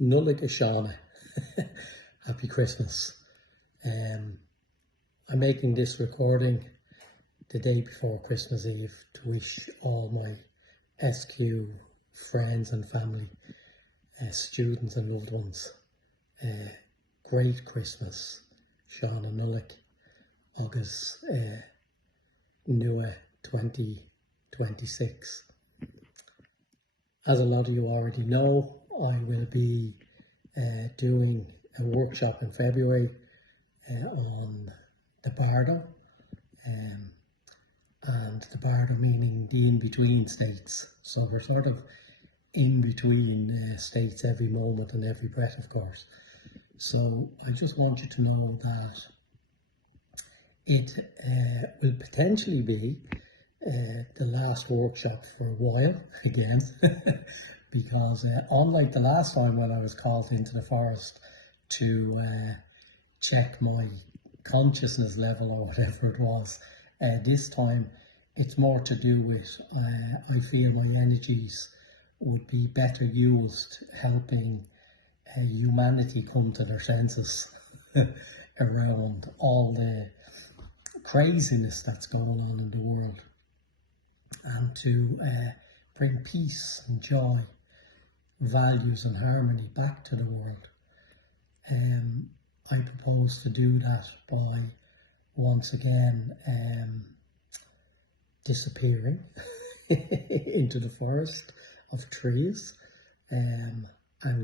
Nullig Shauna. Happy Christmas. I'm making this recording the day before Christmas Eve to wish all my SQ friends and family, students and loved ones, great Christmas. Shauna Nullig, August Nua 2026. As a lot of you already know, I will be doing a workshop in February on the Bardo, and the Bardo meaning the in-between states. So we're sort of in between states every moment and every breath, of course. So I just want you to know that it will potentially be the last workshop for a while again, because unlike the last time when I was called into the forest to check my consciousness level or whatever it was, this time it's more to do with I feel my energies would be better used helping humanity come to their senses around all the craziness that's going on in the world, and to bring peace and joy, values and harmony back to the world. I propose to do that by once again disappearing into the forest of trees and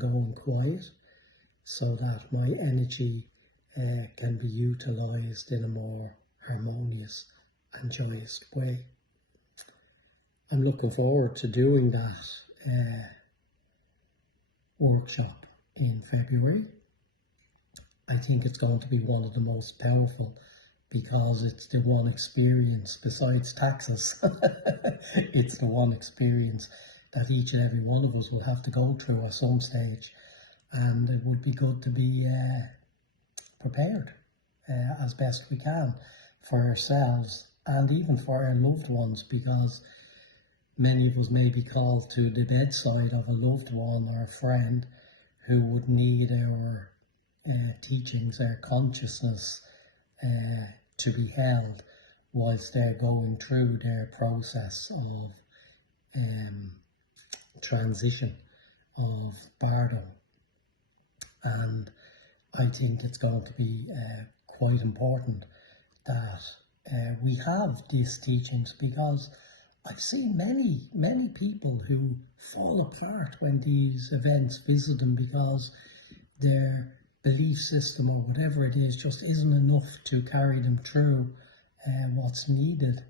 going quiet so that my energy can be utilised in a more harmonious and joyous way. I'm looking forward to doing that workshop in February. I think it's going to be one of the most powerful because it's the one experience besides taxes. It's the one experience that each and every one of us will have to go through at some stage, and it would be good to be prepared as best we can for ourselves and even for our loved ones, because many of us may be called to the bedside of a loved one or a friend who would need our teachings, our consciousness to be held whilst they're going through their process of transition of Bardo. And I think it's going to be quite important that we have these teachings, because I've seen many people who fall apart when these events visit them because their belief system or whatever it is just isn't enough to carry them through what's needed.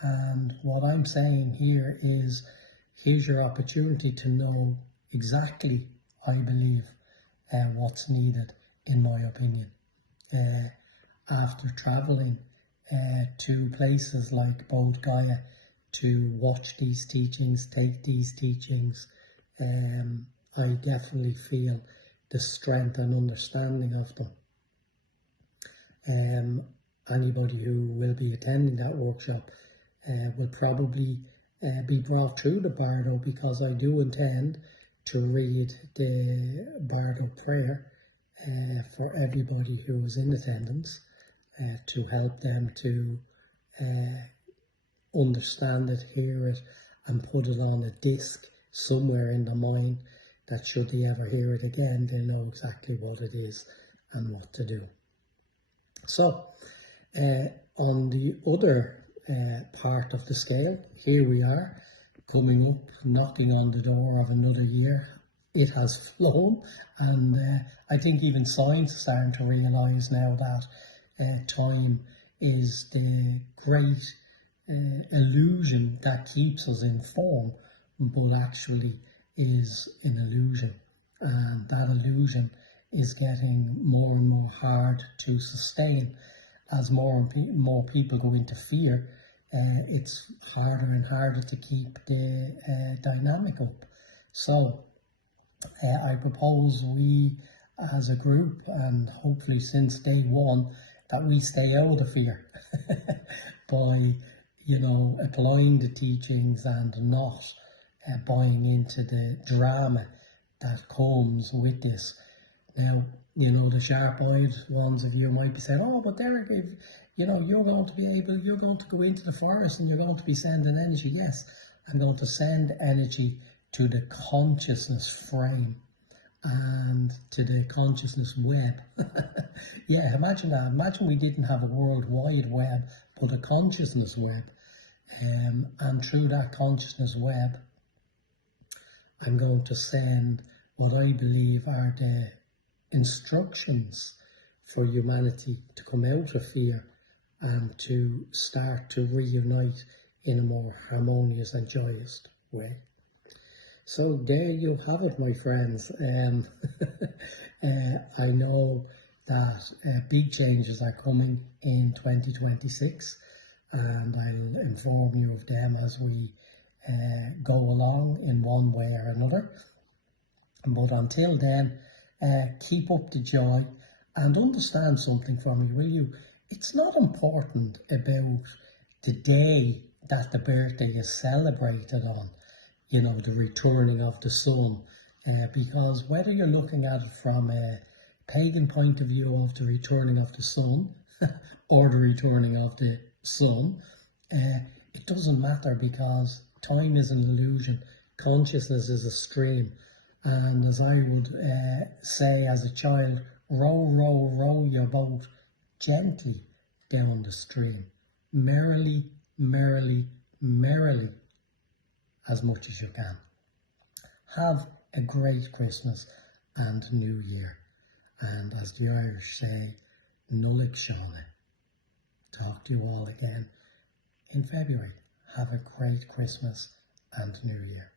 And what I'm saying here is, here's your opportunity to know exactly, I believe, what's needed, in my opinion. After travelling to places like Bodh Gaya to watch these teachings, take these teachings, I definitely feel the strength and understanding of them. Anybody who will be attending that workshop will probably be brought through the Bardo, because I do intend to read the Bardo prayer for everybody who is in attendance, to help them to understand it, hear it, and put it on a disc somewhere in the mind, that should they ever hear it again, they know exactly what it is and what to do. So, on the other part of the scale, here we are, coming up, knocking on the door of another year. It has flown, and I think even science is starting to realise now that time is the great illusion that keeps us in form, but actually is an illusion, and that illusion is getting more and more hard to sustain. As more and more people go into fear, it's harder and harder to keep the dynamic up. So I propose we as a group, and hopefully since day one, that we stay out of fear by, applying the teachings and not buying into the drama that comes with this. Now, the sharp-eyed ones of you might be saying, oh, but Derek, if, you're going to go into the forest and you're going to be sending energy. Yes, I'm going to send energy to the consciousness frame and to the consciousness web. Yeah, imagine that. Imagine we didn't have a world wide web, but a consciousness web. And through that consciousness web, I'm going to send what I believe are the instructions for humanity to come out of fear and to start to reunite in a more harmonious and joyous way. So there you have it, my friends. I know that big changes are coming in 2026, and I'll inform you of them as we go along in one way or another. But until then, keep up the joy and understand something from me, will you? It's not important about the day that the birthday is celebrated on, the returning of the sun, because whether you're looking at it from a pagan point of view of the returning of the sun or the returning of the sun, it doesn't matter, because time is an illusion, consciousness is a stream. And as I would say as a child, row, row, row your boat gently down the stream, merrily, merrily, merrily, as much as you can. Have a great Christmas and New Year. And as the Irish say, Nullick Seana. Talk to you all again in February. Have a great Christmas and New Year.